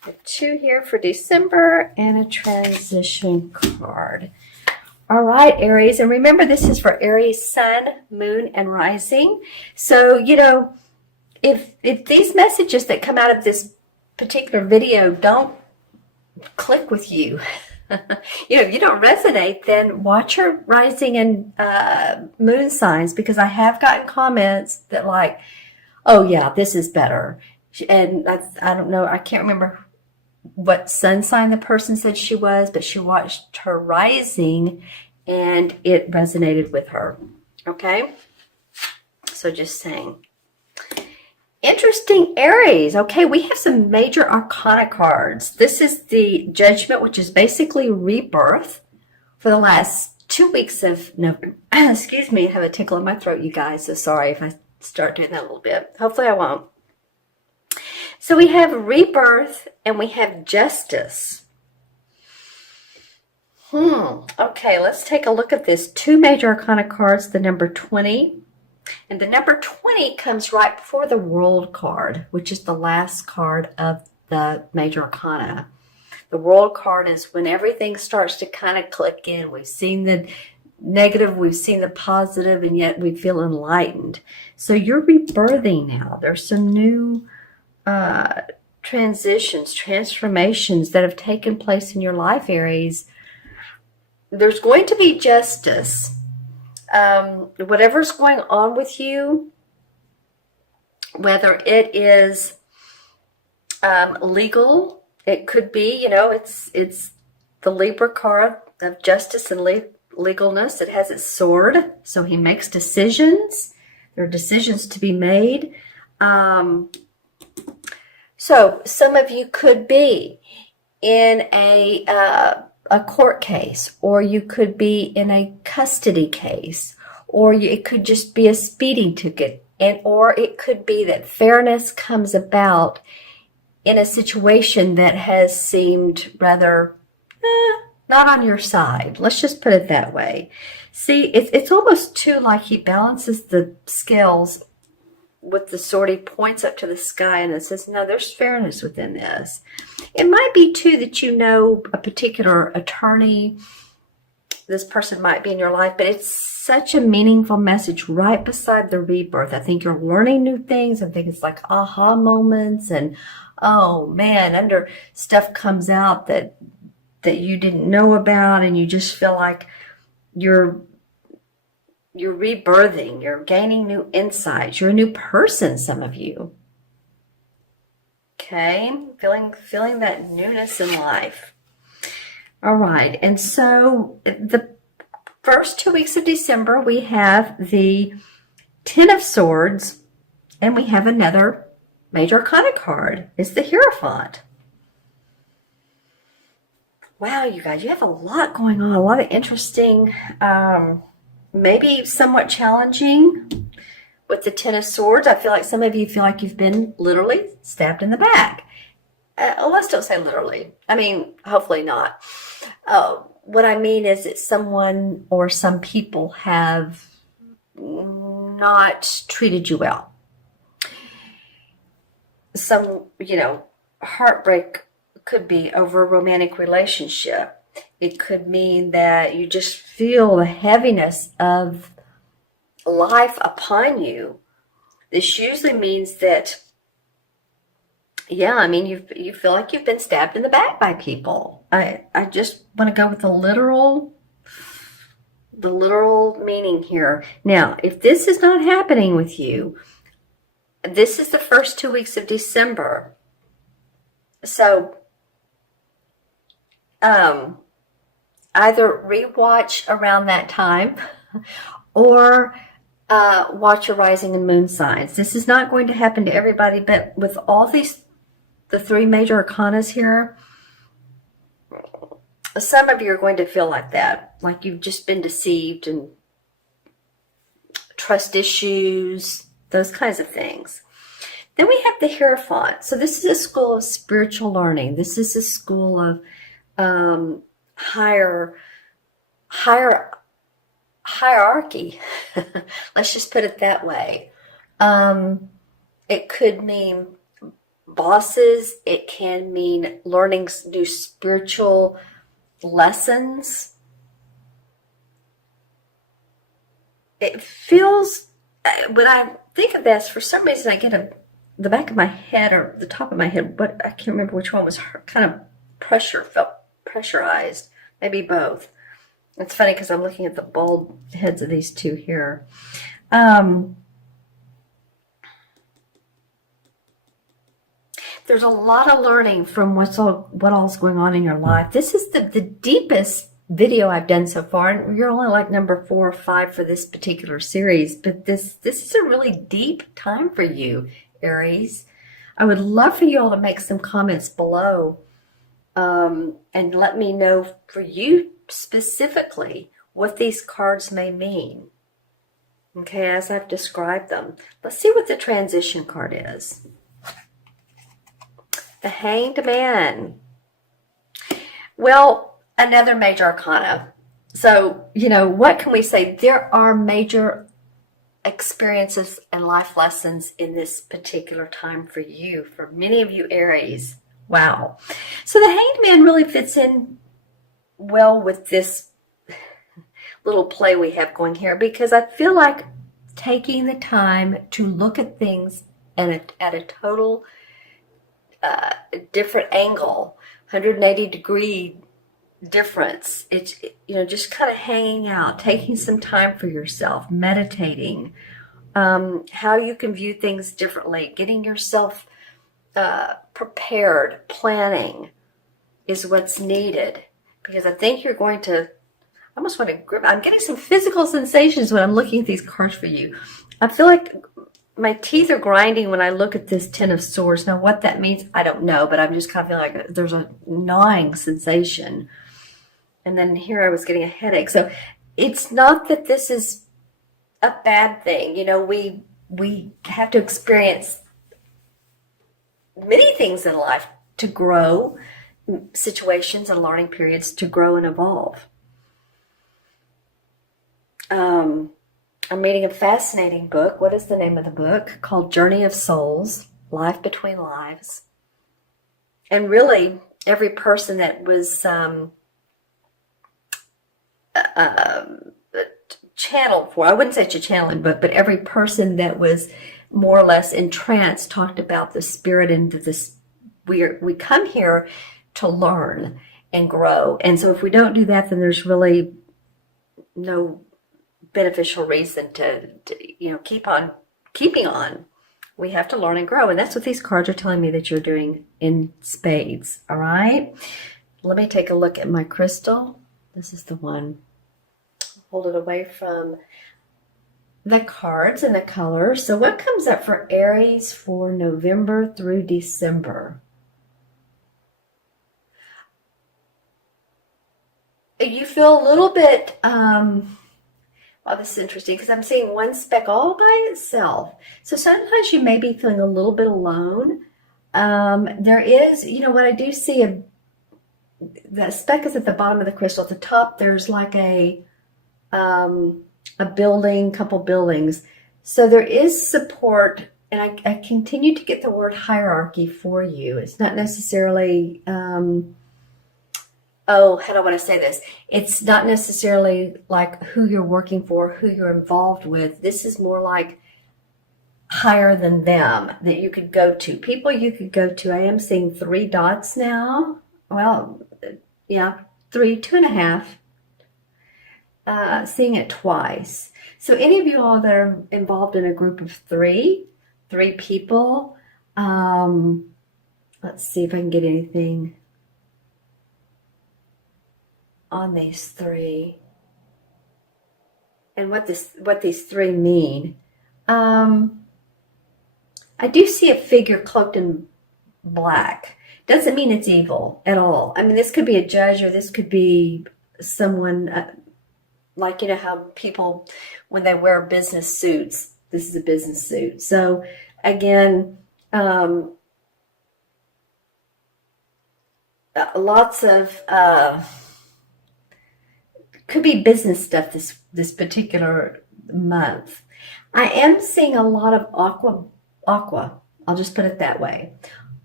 2 here for December and a transition card. All right, Aries. And remember, this is for Aries, Sun, Moon, and Rising. So, if these messages that come out of this particular video don't click with you, if you don't resonate, then watch your rising and moon signs, because I have gotten comments that like, oh yeah, this is better. And I don't know, I can't remember what sun sign the person said she was, but she watched her rising and it resonated with her. Okay? So just saying. Interesting, Aries. Okay, we have some major arcana cards. This is the Judgment, which is basically rebirth for the last 2 weeks of November. Excuse me, I have a tickle in my throat, you guys. So sorry if I start doing that a little bit. Hopefully I won't. So we have rebirth and we have justice. Okay, let's take a look at this. 2 major arcana cards, the number 20. And the number 20 comes right before the World card, which is the last card of the major arcana. The World card is when everything starts to kind of click in. We've seen the negative, we've seen the positive, and yet we feel enlightened. So you're rebirthing now. There's some new transitions, transformations that have taken place in your life, Aries. There's going to be justice. Whatever's going on with you, whether it is legal, it could be, it's the Libra card of justice and legalness. It has its sword, so he makes decisions. There are decisions to be made. So some of you could be in a court case, or you could be in a custody case, or it could just be a speeding ticket, or it could be that fairness comes about in a situation that has seemed rather not on your side. Let's just put it that way. See, it's almost too like he balances the scales with the sword. He points up to the sky and it says, no, there's fairness within this. It might be too that a particular attorney, this person might be in your life, but it's such a meaningful message right beside the rebirth. I think you're learning new things. I think it's like aha moments, and oh man, under stuff comes out that you didn't know about, and you just feel like you're rebirthing, you're gaining new insights, you're a new person, some of you. Okay, feeling that newness in life. All right, and so the first 2 weeks of December, we have the Ten of Swords, and we have another major arcana card. It's the Hierophant. Wow, you guys, you have a lot going on, a lot of interesting, maybe somewhat challenging with the Ten of Swords. I feel like some of you feel like you've been literally stabbed in the back. Let's don't say literally. I mean, hopefully not. What I mean is that someone or some people have not treated you well. Some, heartbreak could be over a romantic relationship. It could mean that you just feel the heaviness of life upon you. This usually means that, you feel like you've been stabbed in the back by people. I just want to go with the literal meaning here. Now, if this is not happening with you, this is the first 2 weeks of December. So, either rewatch around that time or watch your rising and moon signs. This is not going to happen to everybody, but with all the 3 major arcanas here, some of you are going to feel like that, like you've just been deceived, and trust issues, those kinds of things. Then we have the Hierophant. So this is a school of spiritual learning. This is a school of hierarchy. Let's just put it that way. It could mean bosses. It can mean learning new spiritual lessons. It feels, when I think of this, for some reason I get the back of my head or the top of my head, but I can't remember which one was kind of felt pressurized. Maybe both. It's funny because I'm looking at the bald heads of these two here. There's a lot of learning from what all's going on in your life. This is the deepest video I've done so far, and you're only like number 4 or 5 for this particular series, but this is a really deep time for you, Aries. I would love for you all to make some comments below and let me know for you specifically what these cards may mean. Okay, as I've described them. Let's see what the transition card is. The Hanged Man. Well, another major arcana. So, what can we say? There are major experiences and life lessons in this particular time for you, for many of you Aries. Wow. So the Hanged Man really fits in well with this little play we have going here, because I feel like taking the time to look at things at a total different angle, 180 degree difference. It's, just kind of hanging out, taking some time for yourself, meditating, how you can view things differently, getting yourself prepared, planning is what's needed, because I think you're going to, I almost want to grip. I'm getting some physical sensations when I'm looking at these cards for you. I feel like my teeth are grinding when I look at this Ten of Swords. Now, what that means, I don't know, but I'm just kind of feeling like there's a gnawing sensation. And then here I was getting a headache. So it's not that this is a bad thing. We have to experience many things in life to grow, situations and learning periods to grow and evolve. I'm reading a fascinating book. What is the name of the book? Called Journey of Souls, Life Between Lives. And really, every person that was channeled for, I wouldn't say it's a channeling book, but every person that was more or less entranced talked about the spirit and this. We come here to learn and grow. And so if we don't do that, then there's really no beneficial reason to keep on keeping on. We have to learn and grow, and that's what these cards are telling me that you're doing in spades. All right, let me take a look at my crystal. This is the one. Hold it away from the cards and the colors. So what comes up for Aries for November through December? You feel a little bit oh, this is interesting, because I'm seeing one speck all by itself. So sometimes you may be feeling a little bit alone. There is, what I do see, the speck is at the bottom of the crystal. At the top, there's like a building, couple buildings. So there is support, and I continue to get the word hierarchy for you. It's not necessarily... how do I want to say this? It's not necessarily like who you're working for, who you're involved with. This is more like higher than them that you could go to. People you could go to. I am seeing 3 dots now. Well, yeah, 3, 2.5. Seeing it twice. So any of you all that are involved in a group of 3 people, let's see if I can get anything on these 3 and what these 3 mean. I do see a figure cloaked in black. Doesn't mean it's evil at all. I mean, this could be a judge, or this could be someone like, how people, when they wear business suits, this is a business suit. So again, lots of could be business stuff this particular month. I am seeing a lot of aqua. I'll just put it that way.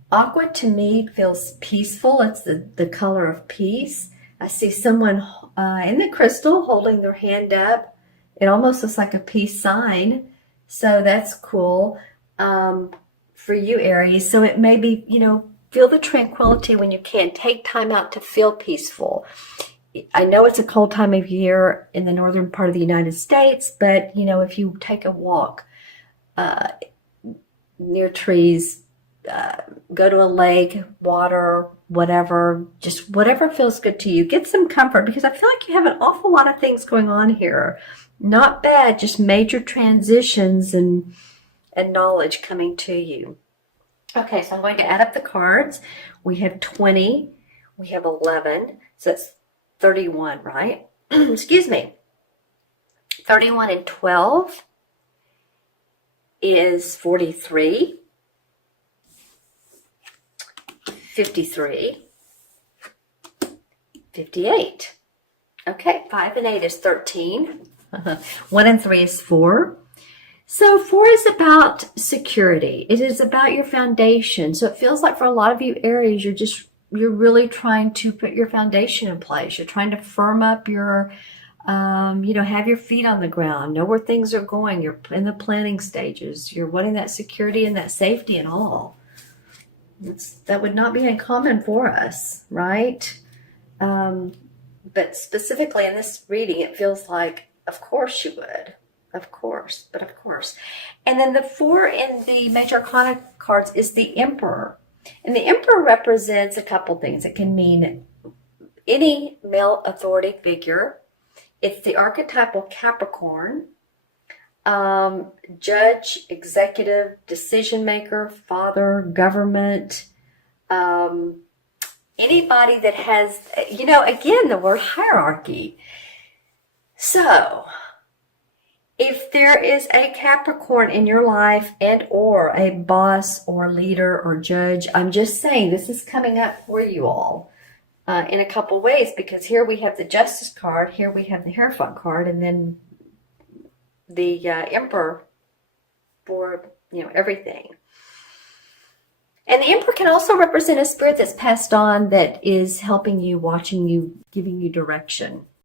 Aqua to me feels peaceful. It's the color of peace. I see someone in the crystal holding their hand up. It almost looks like a peace sign. So that's cool for you, Aries. So it may be, feel the tranquility when you can. Take time out to feel peaceful. I know it's a cold time of year in the northern part of the United States, but, if you take a walk near trees, go to a lake, water, whatever, just whatever feels good to you. Get some comfort because I feel like you have an awful lot of things going on here. Not bad, just major transitions and knowledge coming to you. Okay, so I'm going to add up the cards. We have 20, we have 11, so that's 31, right? Excuse me. 31 and 12 is 43. 53, 58. Okay, 5 and 8 is 13. 1 and 3 is 4. So 4 is about security. It is about your foundation. So it feels like for a lot of you Aries, you're really trying to put your foundation in place. You're trying to firm up your, have your feet on the ground, know where things are going. You're in the planning stages. You're wanting that security and that safety and all. That would not be uncommon for us, right? But specifically in this reading, it feels like, of course you would. Of course, but of course. And then the 4 in the Major Arcana cards is the Emperor. And the Emperor represents a couple things. It can mean any male authority figure. It's the archetypal Capricorn. Judge, executive, decision maker, father, government, anybody that has, again, the word hierarchy. So, if there is a Capricorn in your life and or a boss or leader or judge, I'm just saying this is coming up for you all in a couple ways, because here we have the Justice card, here we have the Hierophant card, and then the Emperor for everything. And the Emperor can also represent a spirit that's passed on that is helping you, watching you, giving you direction.